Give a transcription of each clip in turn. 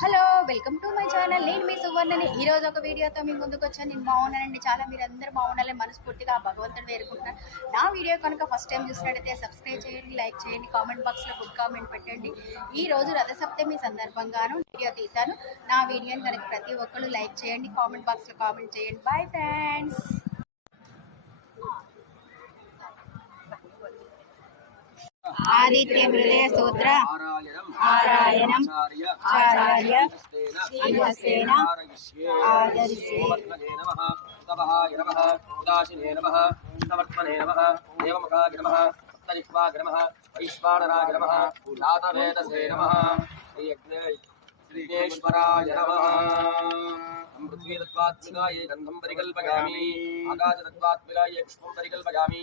Hello welcome to my channel. నేను మీ సువర్ణని. ఈ రోజు ఒక వీడియోతో మీ ముందుకు వచ్చాను. నేను బాగున్నానండి. చాలా మీరు అందరూ బాగుండాలని మనస్ఫూర్తిగా ఆ భగవంతుడు వేరుకుంటున్నాను నా వీడియో కనుక ఫస్ట్ టైం చూసినట్టయితే సబ్స్క్రైబ్ చేయండి లైక్ చేయండి కామెంట్ బాక్స్లో గుడ్ కామెంట్ పెట్టండి. ఈ రోజు రథసప్తమి సందర్భంగాను వీడియో తీశాను. నా వీడియోని కనుక ప్రతి ఒక్కరు లైక్ చేయండి కామెంట్ బాక్స్లో కామెంట్ చేయండి. బాయ్ ఫ్రెండ్స్ ஆதித்ய மிருதய சூத்திர ஆராயணம் ஆச்சாரிய परिकल्पयामि पुष्पं परिकल्पयामि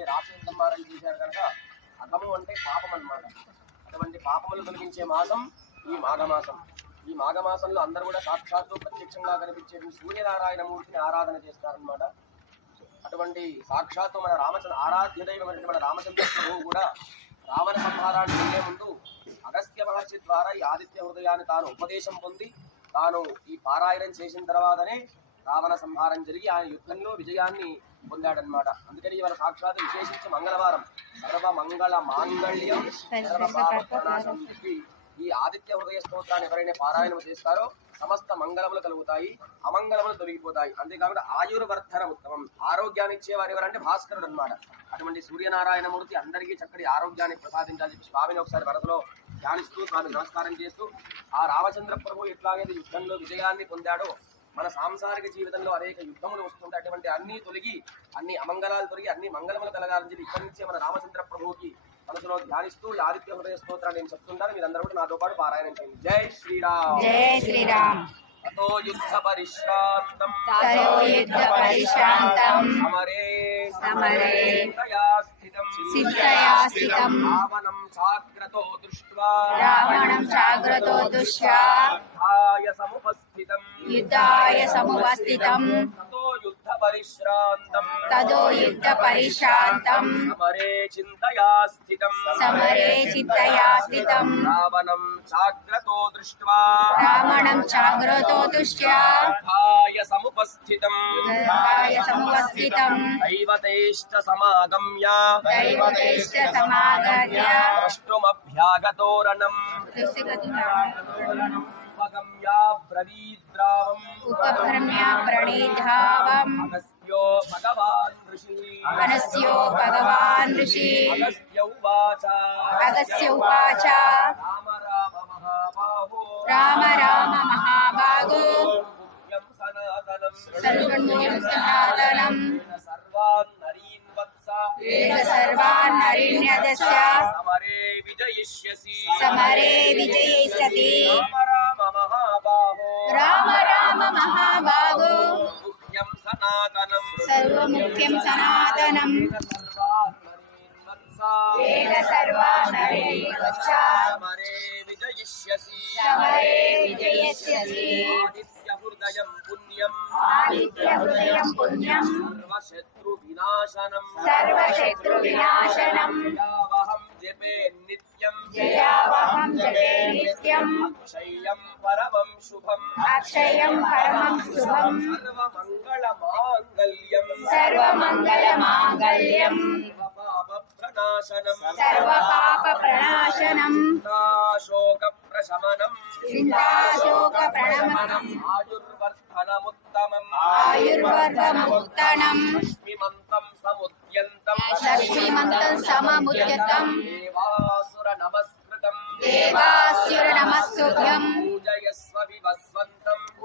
పరిశ్యాంతం పాత్రం కనుక అగము అంటే పాపం అన్నమాట. అటువంటి పాపములు తొలగించే మాసం ఈ మాఘమాసం. ఈ మాఘమాసంలో అందరూ కూడా సాక్షాత్తు ప్రత్యక్షంగా కనిపించే సూర్యనారాయణ మూర్తిని ఆరాధన చేస్తారనమాట అటువంటి సాక్షాత్తు మన రామచంద్ర ఆరాధ్య దైవమైనటువంటి మన రామచంద్ర ప్రభువు కూడా రావణ సంహారాన్ని వెళ్ళే ముందు అగస్త్య మహర్షి ద్వారా ఈ ఆదిత్య హృదయాన్ని తాను ఉపదేశం పొంది తాను ఈ పారాయణం చేసిన తర్వాతనే రావణ సంహారం జరిగి ఆయన యుద్ధంలో విజయాన్ని పొందాడనమాట అందుకని ఇవాళ సాక్షాత్ విశేషించి మంగళవారం సర్వ మంగళ మాంగళ్యం సర్వ పాప ఈ ఆదిత్య హృదయ స్తోత్రాన్ని ఎవరైనా పారాయణం చేస్తారో సమస్త మంగళములు కలుగుతాయి అమంగళములు తొలగిపోతాయి. అంతేకాకుండా ఆయుర్వర్ధన ఉత్తమం. ఆరోగ్యాన్ని ఇచ్చేవారు ఎవరంటే భాస్కరుడు అన్నమాట. అటువంటి సూర్యనారాయణ మూర్తి అందరికీ చక్కటి ఆరోగ్యాన్ని ప్రసాదించాలి చెప్పి స్వామిని ఒకసారి వరదలో ధ్యానిస్తూ స్వామి నమస్కారం చేస్తూ ఆ రామచంద్ర ప్రభు ఎట్లాగైతే యుద్ధంలో విజయాన్ని పొందాడో మన సాంసారిక జీవితంలో అనేక యుద్ధములు వస్తుంటే అటువంటి అన్ని తొలగి అన్ని అమంగళాలు తొలగి అన్ని మంగళములు కలగాలని చెప్పి ఇక్కడి నుంచే మన రామచంద్ర ప్రభువుకి మనసులో ధ్యానిస్తూ ఆదిత్య హృదయ స్తోత్రాన్ని నేను చెప్తుంటాను. మీరందరూ కూడా నాతో పాటు పారాయణం చేయండి. జై శ్రీరామ్. జై శ్రీరామ్. అతో యుద్ధ పరిశ్రాంతం. తయో యుద్ధ పరిశ్రాంతం. సమరే. సమరే. స్థితం సిద్ధయా స్థితం రావణం చాగ్రతో దృష్ట్వా. రావణం జాగ్రతో దృష్ట్యా యుద్ధాయ సముపస్థితం. యుద్ధాయ సముపస్థితం యుద్ధ పరిశ్రాంతం తదో యుద్ధ పరిశాంతం సమరే చింతయా స్థితం సమరే చిత్తయా స్థితం రావణం చాగ్రతో దృష్ట్వా. రావణం జాగ్రతో దృష్ట్యా. యుద్ధాయ సముపస్థితం. యుద్ధాయ సముపస్థితం. దైవతైశ్చ సమాగమ్య. దైవతైశ్చ సమాగమ్య. ద్రష్టుమభ్యాగతోరణం. ఉపగమ్య బ్రవీద్రావం ఉపభ్రమ్య ప్రణీధావం అగస్త్యో భగవాన్ ఋషి అనస్యో భగవాన్ ఋషి అగస్త్య ఉవాచ అగస్య ఉవాచ రామ రామ మహాబాహో రామ రామ మహాభాగో ముఖ్యం సనాతనం సర్వణ్యం సనాతనం సర్వాన్ నరీన్ రామ రామ మహాభాగో. సర్వముఖ్యం సనాతనం. సర్వాన్ నరీన్ వత్స వేద సర్వాన్ నరిణ్యదస్య సమరే విజయిష్యసి. సమరే విజయస్యసి ఆదిత్య హృదయం పుణ్యం. ఆదిత్య హృదయం పుణ్యం. సర్వశత్రు వినాశనం. సర్వశత్రు వినాశనం. యావహం జపే నిత్యం. జయావహం జపే నిత్యం. అక్షయం పరమం శుభం అక్షయం పరమం శుభం. సర్వమంగళ మాంగళ్యం సర్వమంగళ మాంగళ్యం పాప ప్రనాశనం సర్వపాప ప్రణాశనం శోక ప్రశమనం చింతాశోక ప్రణమనం ఆయుర్వర్ధనముత్తమం ఆయుర్వర్గముత్తనం లక్ష్మిమంతం సముద్యంతం లక్ష్మీమంతం సమముద్యతం దేవాసుర నమస్కృతం దేవాస్యుర నమస్తుభ్యం పూజయస్వ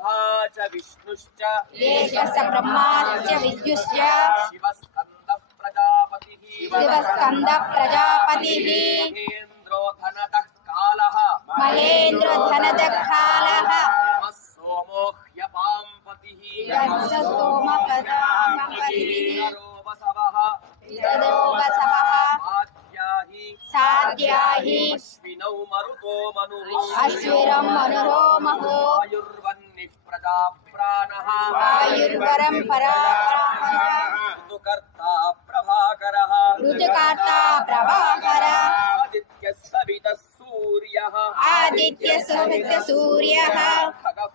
ब्रह्मा च विष्णुश्च। एषः स ब्रह्माश्च विद्युश्च। शिवस्कन्दः प्रजापतिः शिवस्कन्दः प्रजापतिः महेन्द्रो धनतः कालः। महेन्द्रो धनतः कालः सोमो ह्यपाम्पतिः। यस्य सोमपदाम्पतिः। वसवः वसवः వసవః యదోపసవః ఆద్యాహి సాధ్యాహి అశ్వినౌ మరుతో మనుః అశ్విరం మనురో మహో ఆయుర్వన్నిః ప్రజా ప్రాణః ఆయుర్వరం పరాపరః ఋతుకర్తా ప్రభాకరः ఋతుకార్త ప్రభాకర ఆదిత్య సవితः సూర్యः ఆదిత్య సవిత సూర్యః ఖగః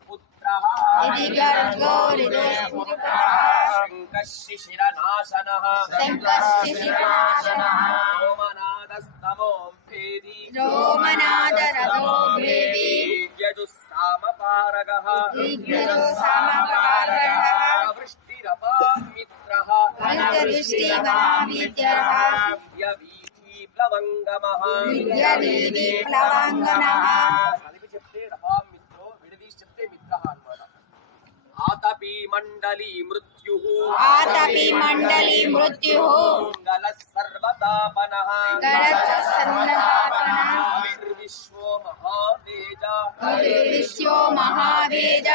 గర్భో రిదుఃపుత్రः శంకः శిశిరనాశనः శంకశిశిరాశనः రోమనాదస్తమోంభేది రోమనాదరథోభేది యజుస్సామపారగः విద్యుత్ సమపారగः వృష్టిరపామిత్రः అంతర్దృష్టివనామిత్యः యవీథీ ప్లవంగమः విద్యవీధి ప్లవాంగనः కలిపి చెప్తే విడదీసి आतपी मंडली मृत्यु आतपी मंडली मृत्यु गल सर्वतापन विश्वो महावेज विश्वो महावेज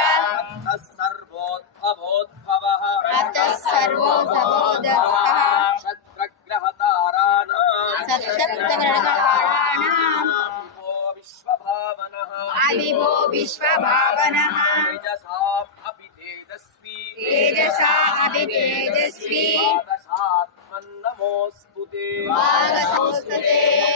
सर्वोद्भवोद्भव अतः सर्वोद्भवोद्भव आदिवो विश्वभावनः। तेजसा अपि तेजस्वी वागसात्मन्नमोऽस्तु ते। वागसोऽस्तु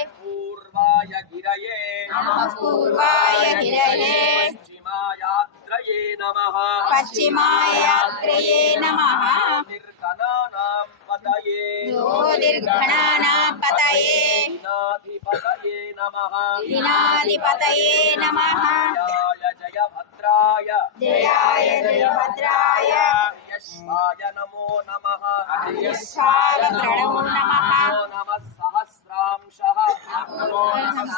पूर्वाय गिरये। नमः पूर्वाय गिरये। पश्चिमायात्रये नमः। पश्चिमायात्रये नमः। दीर्घनानां पतये। दीर्घनानां पतये। పతయే జ్యోతిర్గణానాం పతయే వినాధిపతయే నమః. వినాధిపతయే నమః. జయాయ జయభద్రాయ. జయాయ జయభద్రాయ. యశ్వాయ నమో నమః. యశ్వాయ ప్రణమో నమః. నమో నమః సహస్రాంశః.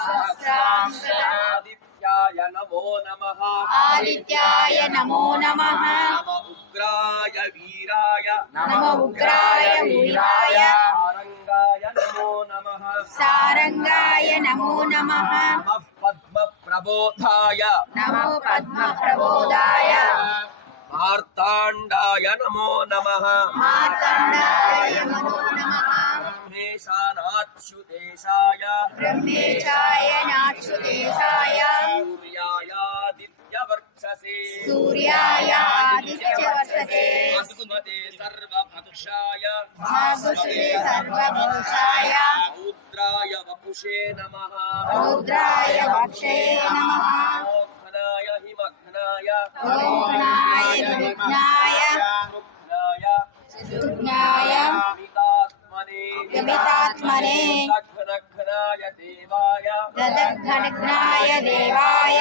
సహస్రాంశః. ఆదిత్యాయ నమో నమః. ఆదిత్యాయ సారంగాయ నమో నమః. పద్మ ప్రబోధాయ నమో. పద్మ ప్రబోధాయ మార్తాండాయ నమో నమః. మార్కండాయ నమో నమః. బ్రహ్మేశానాచ్యుతేశాయ బ్రహ్మేశాయ సూర్యాయ वर्षसे सूर्याय आदित्य वर्षसे मधुमते वपुषे नमः। रुद्राय वक्षे हिमघ्नाय। मोघनाय विघ्नाय रुग्णाय रुग्णाय देवाय।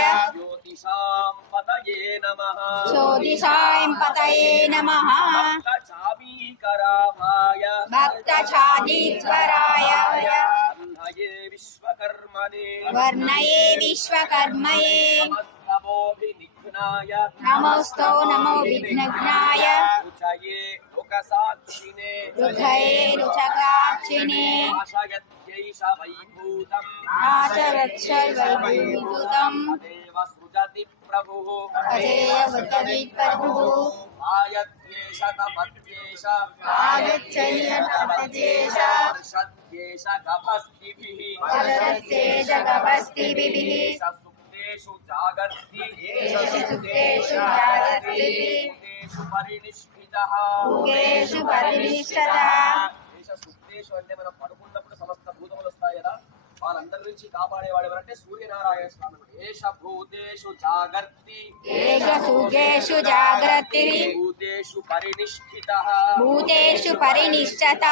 ज्योतिषां पतये नमः। ज्योतिषां पतये नमः। भक्तचापीकराभाय। भक्तछादीश्वराय वर्णये विश्वकर्मणे। वर्णये विश्वकर्मये। नमोऽभिनिघ्नाय। नमोऽस्तौ नमो विघ्नघ्नाय। रुचये रुकसाक्षिणे रुचये रुचकाक्षिणे आशयत्यैष आचरत्सर्वैभूतम् ఏష సుప్తేషు జాగర్తి ఏష సుప్తేషు జాగర్తి సుప్తేషు పరినిష్ఠితః భుగేషు పరినిష్టత ఏష సుప్తేషు అంటే మనం పడుకున్నప్పుడు సమస్త భూతములు వస్తాయి కదా వాళ్ళందరి నుంచి కాపాడేవాడు ఎవరంటే సూర్యనారాయణ స్వామి. ఏష భూతేషు జాగర్తి. ఏష సుగేషు జాగ్రత్తి భూతేషు పరినిష్ఠితః. భూతేషు పరినిష్టత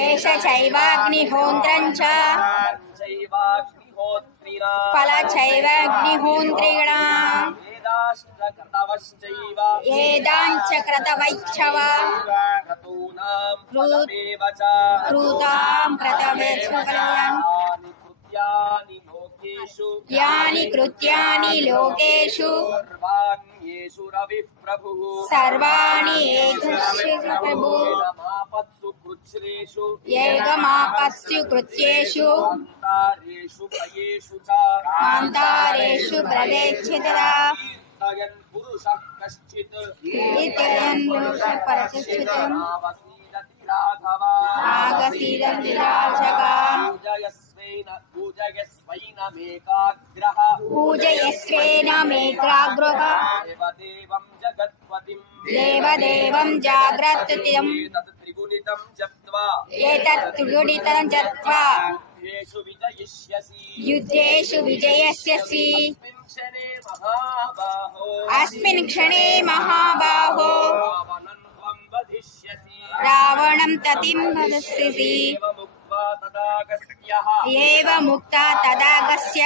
ఏష చైవాగ్నిహోత్రం చ ఫల చైవాగ్నిహోత్రిణ వేదాశ్చకృతవశ్చైవ ఏదాంచ క్రతవైచ్చవ క్రతూనాం కృ- ఫలమేవ చ కృతాం ప్రతవేత్సకలయన్ యాని కృత్యాని లోకేషు సర్వాణి ఏతుష్య ప్రభు మాపత్సు కృచ్ఛ్రేషు ఏకమాపత్స్యు కృత్యేషు అంతారేషు భయేషు చ కాంతారేషు ప్రవేక్షితరా? కీర్తయన్ పురుషః కశ్చిత్. కీర్తయన్ పురుషః పరిచితం ఆవసీదతి రాఘవ ఆగసీదతి రాజక పూజయస్వైన పూజయస్వైనమేకాగ్రః పూజయస్వేన మేగ్రాగృహ गुणितं जत्वा। एतत् एतत्तुडितं जत्वा। येषु विजयिष्यसि। युद्धेषु विजयस्यसि अस्मिन् क्षणे महाबाहो। रावणं ततिं वदस्यसि मुक्ता तदागस्य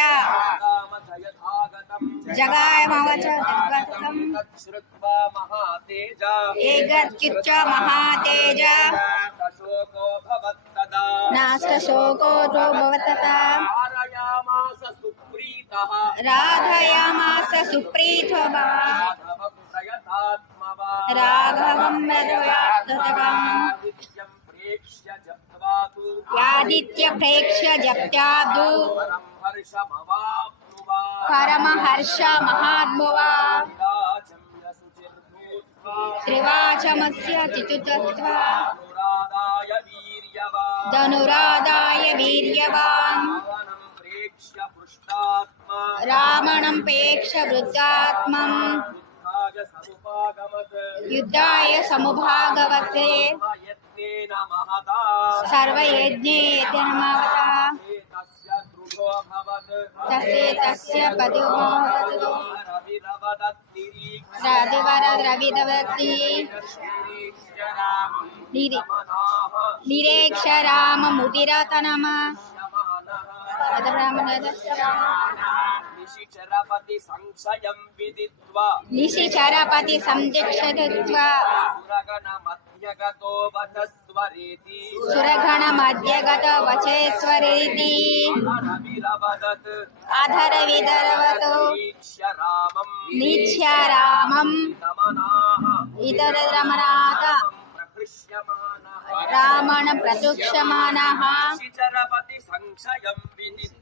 जगायमवच महातेज श्रुत्वा महातेजा। महातेजा। शोको भवत्तदा। नास्त शोको तो भवत्तदा। राधयामास सुप्रीतो। भव। राघवं रघवात्ततम् यादित्य प्रेक्ष्य जप्त्यादु परमहर्ष महात्मवा। त्रिवाचमस्य चितुतत्वा धनुरादाय वीर्यवान् रावणं प्रेक्ष वृद्धात्मम्। युद्धाय समुभागवते। నిత్యం ప్రేక్ష్య జప్త్వా తు యాదిత్య ప్రేక్ష్య జప్త్యాదు పరం హర్షమవాప్నువా పరమహర్ష మహాత్మువా సురగణ మధ్యగతో వచస్వరేతి సురగణ మధ్యగత వచేశ్వరీతి రవిరవదత్ అధర విదరవతో ఈక్ష రామం నిత్య రామం నమనాః ఇతర రమణాత ప్రహృష్యమానః రామణ ప్రతుక్షమాన నిశిచరపతి సంశయం విదిత్వా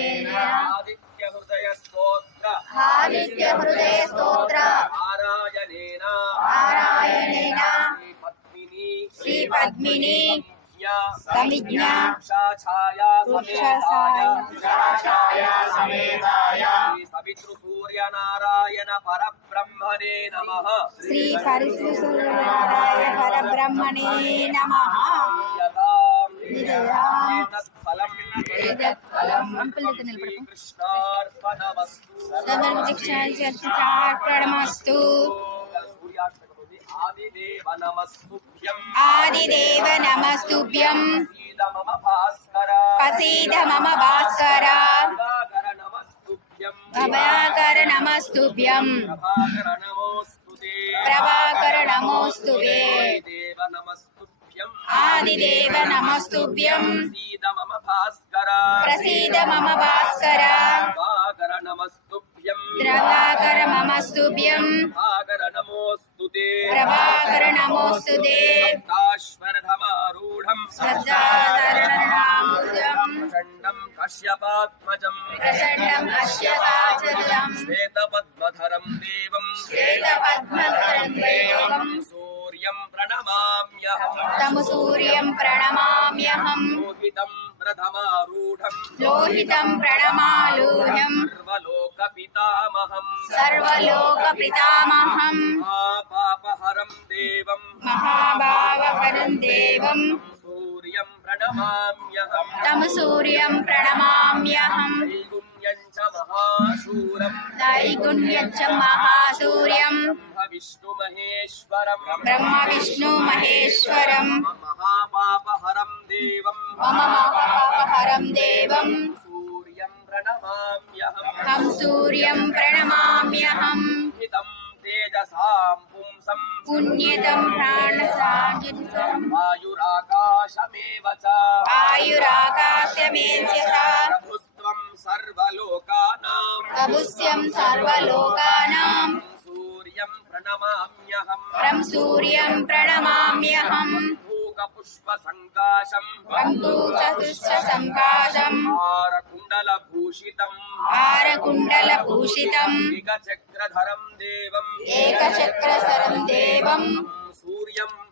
आदित्य हृदय स्तोत्र आदित्य हृदय स्तोत्र नारायणेन नारायणेन श्री पद्मिनी श्री पद्मिनी समिज्ञा छाया समेताय छाया समेताय सूर्य नारायण परब्रह्मणे नमः श्री सूर्य नारायण परब्रह्मणे ప్రణమస్తు. ఆదిదేవ నమస్తుభ్యం సీత మమ భాస్కర ప్రభాకర నమస్తుభ్యం ప్రభాకర నమోస్తుతే దేవ నమస్తుభ్యం ఆదిదేవ నమస్తుభ్యం సీత మమ భాస్కర ప్రసీద మమ భాస్కర ప్రభాకర నమస్తుభ్యం ప్రభాకర మమస్తుభ్యం ప్రభాకర నమోస్తుతే ప్రభాకర నమోస్తుతే సప్తాశ్వరథమారూఢం శ్రద్ధాధరణాముద్యం ప్రచండం కశ్యపాత్మజం ప్రచండం అశ్యకాచరం శ్వేతపద్మధరం దేవం శ్వేతపద్మధరం దేవం సూర్యం ప్రణమామ్యహం. తము సూర్యం ప్రణమామ్యహం. లోహితం ప్రథమారూఢం లోహితం ప్రణమాలూఢం. సర్వలోక పితామహం సర్వలోక పితామహం పాపహరం దేవం. మహాభావపరం దేవం. సూర్యం ప్రణమామ్యహం. తము సూర్యం ప్రణమామ్యహం త్రైగుణ్యం చ మహాశూరం నైగుణ్యచ్చ మహాసూర్యం బ్రహ్మ విష్ణు మహేశ్వరం బ్రహ్మ విష్ణు మహేశ్వరం మహాపాపహరం దేవం మమ మహాపాపహరం దేవం సూర్యం ప్రణమామ్యహం హం సూర్యం ప్రణమామ్యహం హితం తేజసాం పుంసం పుణ్యతం ప్రాణసాజితం వాయురాకాశమేవ చ ఆయురాకాశమేస్యస ప్రభుత్వం ప్రభుస్యం సర్వలోకానాం. సూర్యం ప్రణమామ్యహం. రం సూర్యం ప్రణమామ్యహం. పూగపుష్ప సంకాశం పంకూచతుష్ట సంకాశం కుండల భూషితం హారకుండల భూషితం చక్రధరం దేవం. ఏకచక్రసరం దేవం. సూర్యం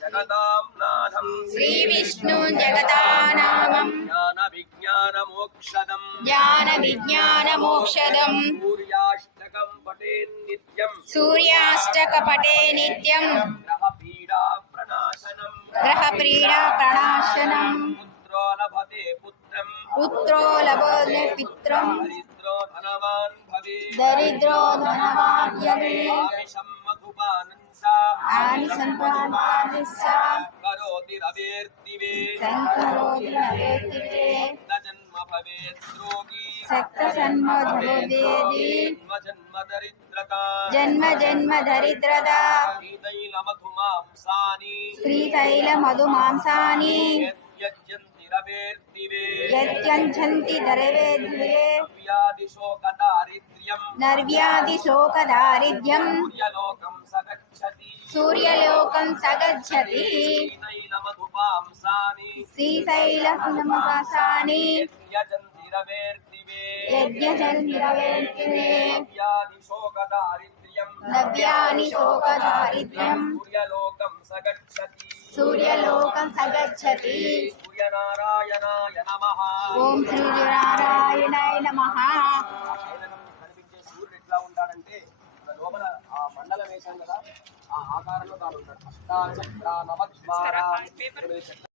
ప్రణమామ్యహం శ్రీ విష్ణుం జగదానామం జ్ఞాన విజ్ఞాన మోక్షదం జ్ఞాన విజ్ఞాన మోక్షదం సూర్యాష్టకం పటే నిత్యం సూర్యాష్టక పటే నిత్యం గ్రహ పీడా ప్రణాశనం గ్రహ ప్రీడా ప్రణాశనం పుత్రో లభతే పుత్రం పుత్రో పిత్రం దరిద్రో ధనవాన్ భవే దరిద్రో ధనవాద్యమే ఆమిషం మధుపానం ఆని సంపాదానిస్స కరోతి రవేర్దివే సంకరోతి నవేతివే జన్మ భవేత్ రోగి. సక్త సన్మోధోదేది జన్మ జన్మ దరిద్రత జన్మ జన్మ దరిద్రద శ్రీతైల మధుమాంసాని శ్రీతైల మధు మాంసాని యజ్యంతి రవేర్దివే యత్యంఛంతి దరవేద్వే వ్యాధిశోక దారిద్ర్యం నర్వ్యాధి శోక దారిద్ర్యం సూర్యలోకం సగచ్చతి. సూర్యలోకం సగచ్చతి శ్రీతైల మధుమాంసాని శ్రీశైల సునమకాసాని యజంతి రవేర్దివే యజ్ఞజన్మిరవేర్తివే వ్యాధిశోక దారిద్ర్యం నవ్యాని శోక దారిద్ర్యం సూర్యలోకం సగచ్చతి ఓం సూర్యనారాయణాయ నమః. కనిపించే సూర్యుడు ఎట్లా ఉంటాడంటే లోపల ఆ మండలం వేశాం కదా ఆకారంలో తాను ఉంటాడు అష్టాచక్ర నవద్వారా